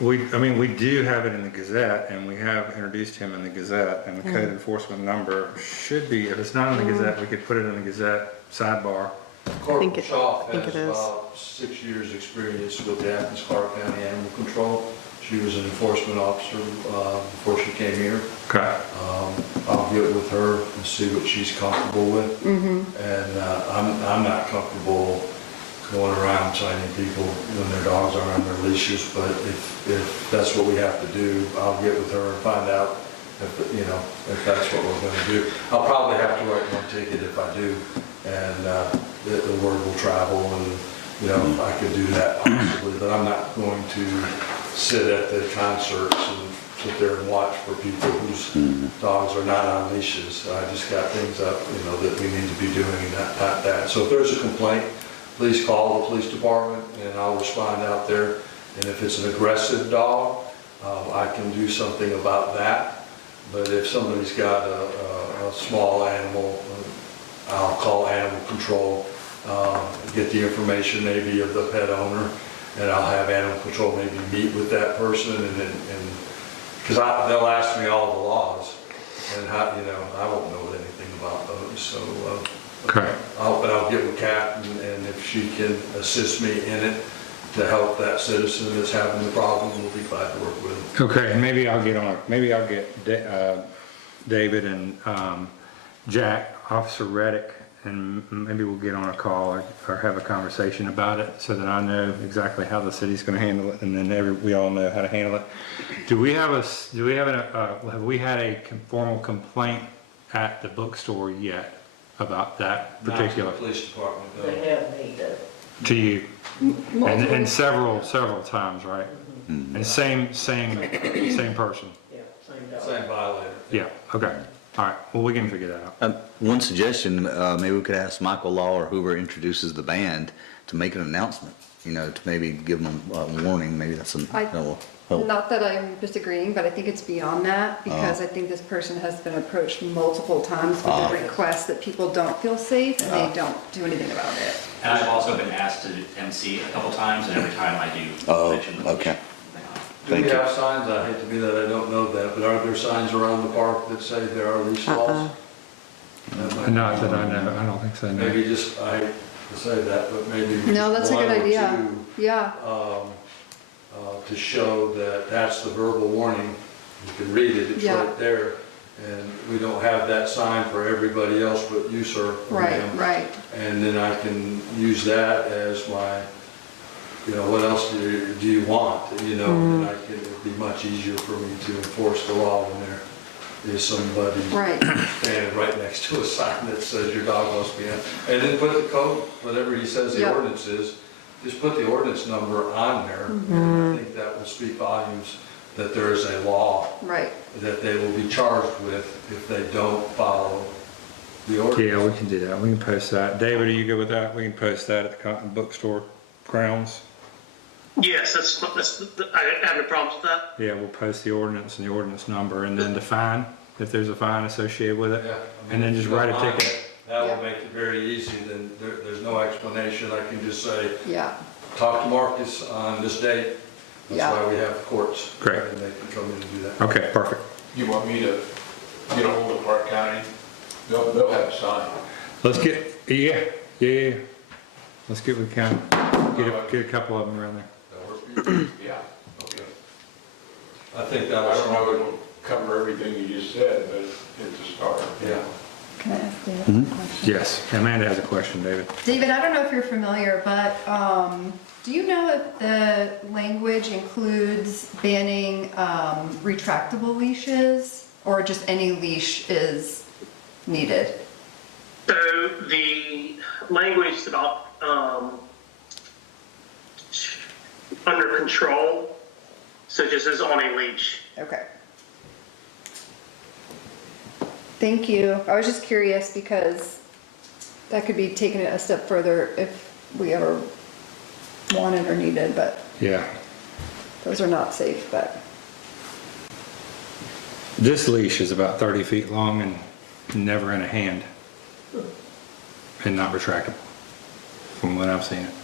We do have it in the Gazette, and we have introduced him in the Gazette, and the code enforcement number should be, if it's not in the Gazette, we could put it in the Gazette sidebar. Corporal it- Schaaf I think has it is. about 6 years' experience with the Athens Clarke County Animal Control. She was an enforcement officer before she came here. Okay. I'll get with her and see what she's comfortable with. And I'm not comfortable going around signing people when their dogs are on their leashes, but if that's what we have to do, I'll get with her and find out if that's what we're going to do. I'll probably have to write one ticket if I do, and the word will travel, and you know, I could do that possibly, but I'm not going to sit at the concerts and sit there and watch for people whose dogs are not on leashes. I just got things up, you know, that we need to be doing, not that. So if there's a complaint, please call the police department and I'll respond out there. And if it's an aggressive dog, I can do something about that. But if somebody's got a small animal, I'll call animal control, get the information maybe of the pet owner, and I'll have animal control maybe meet with that person and because they'll ask me all the laws and how, you know, I won't know anything about those, so. Okay. But I'll get with Kat and if she can assist me in it to help that citizen that's having the problem, we'll be glad to work with them. Okay, and maybe I'll get David and Jack, Officer Reddick, and maybe we'll get on a call or have a conversation about it so that I know exactly how the city's gonna handle it, and then we all know how to handle it. Have we had a formal complaint at the bookstore yet about that particular? Not to the police department, They though. have me, To you? And several times, right? And same person? yeah, same dog. Same violator. Yeah, okay. All right, well, we can figure that out. One suggestion, maybe we could ask Michael Law or whoever introduces the band to make an announcement, you know, to maybe give them a warning, maybe that's that will help. Not that I'm disagreeing, but I think it's beyond that, because I think this person has been approached multiple times with a request that people don't feel safe, and they don't do anything about it. And I've also been asked to MC a couple times, and every time I do Oh, mention the leash okay. thing on it. Do we Thank you. have signs? I hate to be that, I don't know that, but are there signs around the park that say there are leash laws? That might be Not that I one. know, I don't think so, no. Maybe just, I hate to say that, but maybe. No, that's a one good or idea. two, Yeah, to show that that's the verbal warning. You can read it, it's Yeah. right there. And we don't have that sign for everybody else but you, sir. right, ma'am. right. And then I can use that as my, you know, what else do you want? You know, and it'd be much easier for me to enforce the law when there is somebody Right. standing right next to a sign that says your dog must be in. And then put the code, whatever he says the Yep. ordinance is, just put the ordinance number on there. And I think that will speak volumes that there is a law Right. that they will be charged with if they don't follow the ordinance. Yeah, we can do that. We can post that. David, are you good with that? We can post that at the Cotton Bookstore grounds. Yes, I have no problems with that. Yeah, we'll post the ordinance and the ordinance number, and then the fine, if there's a fine associated with it. Yeah, I And then mean, just if you write a don't mind ticket. it, That Yeah. will make it very easy, then there's no explanation, I can just say, Yeah, talk to Marcus on this date. That's Yeah. why we have courts. Great. And they can come in and do that. Okay, perfect. You want me to get a hold of Park County? They'll have a sign. Let's get, yeah. Let's get with Ken. Get a couple of them around there. That work for you? Yeah, okay. I think that I was. don't know if it'll cover everything you just said, but it's a start. Yeah. can I ask David a question? Yes, Amanda has a question, David. David, I don't know if you're familiar, but do you know if the language includes banning retractable leashes, or just any leash is needed? So the language is about under control, so just as on a leash. Okay. Thank you. I was just curious because that could be taken a step further if we ever wanted or needed, but Yeah. those are not safe, but. This leash is about 30 feet long and never in a hand. And not retractable, from what I've seen it.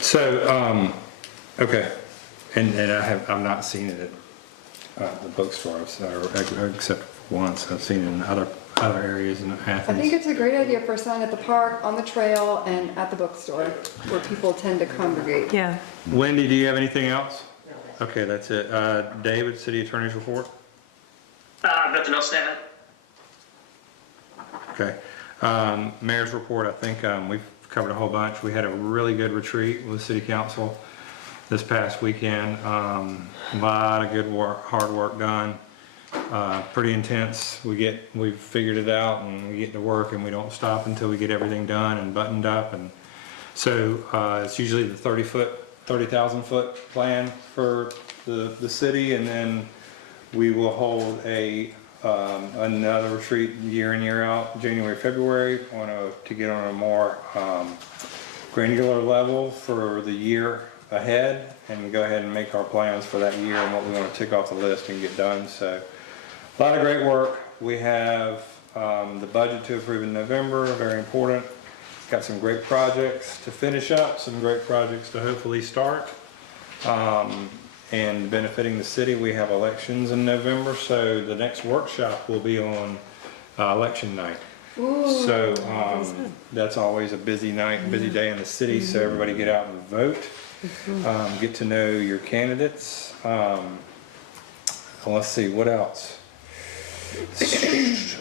So, okay, and I've not seen it at the bookstore, except once. I've seen it in other areas in Athens. I think it's a great idea for a sign at the park, on the trail, and at the bookstore, where people tend to congregate. Yeah. Wendy, do you have anything else? No, that's- Okay, that's it. David, City Attorney's report? Nothing else to add? Okay. Mayor's report, I think we've covered a whole bunch. We had a really good retreat with City Council this past weekend. A lot of good work, hard work done. Pretty intense. We've figured it out and we get to work and we don't stop until we get everything done and buttoned up. And So it's usually the 30,000-foot plan for the city, and then we will hold another retreat year in, year out, January, February, to get on a more granular level for the year ahead, and go ahead and make our plans for that year and what we want to tick off the list and get done. So a lot of great work. We have the budget to approve in November, very important. Got some great projects to finish up, some great projects to hopefully start. And benefiting the city, we have elections in November, so the next workshop will be on election night. So that's always a busy night, busy day in the city, so everybody get out and vote. Get to know your candidates. Let's see, what else?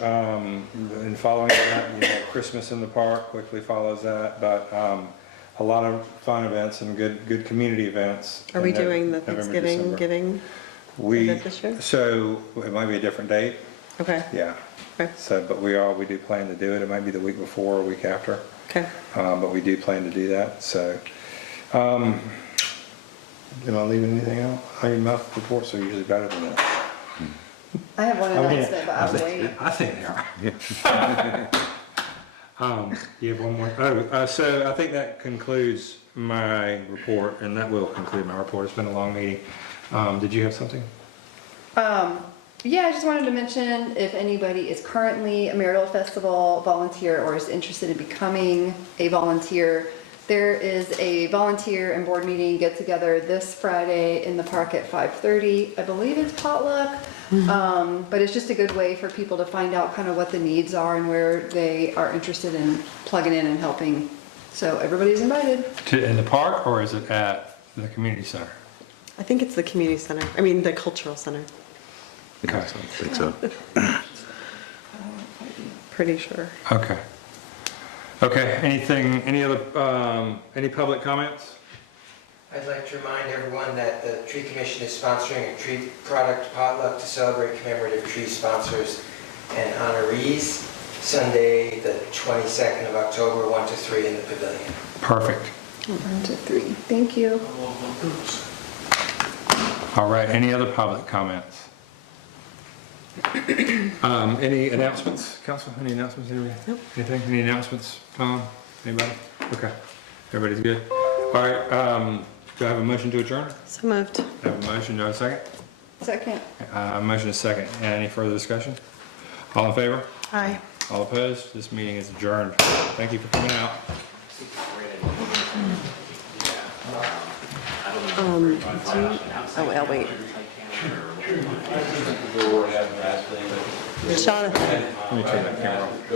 And following that, Christmas in the Park quickly follows that, but a lot of fun events and good community events. Are we in doing the November, Thanksgiving December. giving We, event this year? so it might be a different date, Okay, yeah. Okay. So, but we do plan to do it. It might be the week before or week after. okay. But we do plan to do that, so. Am I leaving anything out? I mean, my reports are usually better than that. I have one I mean, announcement, but I'll wait. I think they are. You have one more? So I think that concludes my report, and that will conclude my report. It's been a long meeting. Did you have something? Yeah, I just wanted to mention if anybody is currently a Marital Festival volunteer or is interested in becoming a volunteer, there is a volunteer and board meeting get together this Friday in the park at 5:30. I believe it's potluck. But it's just a good way for people to find out kind of what the needs are and where they are interested in plugging in and helping. So everybody's invited. In the park, or is it at the community center? I think it's the community center, the cultural center, Okay. I think so. pretty sure. Okay. Okay, any public comments? I'd like to remind everyone that the Tree Commission is sponsoring a tree product potluck to celebrate commemorative tree sponsors and honorees, Sunday, the 22nd of October, 1 to 3 in the pavilion. Perfect. 1 to 3. Thank you. All right, any other public comments? Any announcements, council? Any announcements? Nope. Anything? Any announcements, Tom? Anybody? Okay. Everybody's good? All right, do I have a motion to adjourn? So moved. I have a motion, do I have a second? Second. Motion is second. Any further discussion? All in favor? Aye. All opposed? This meeting is adjourned. Thank you for coming out. I'll wait. Jonathan. Let me turn that camera off.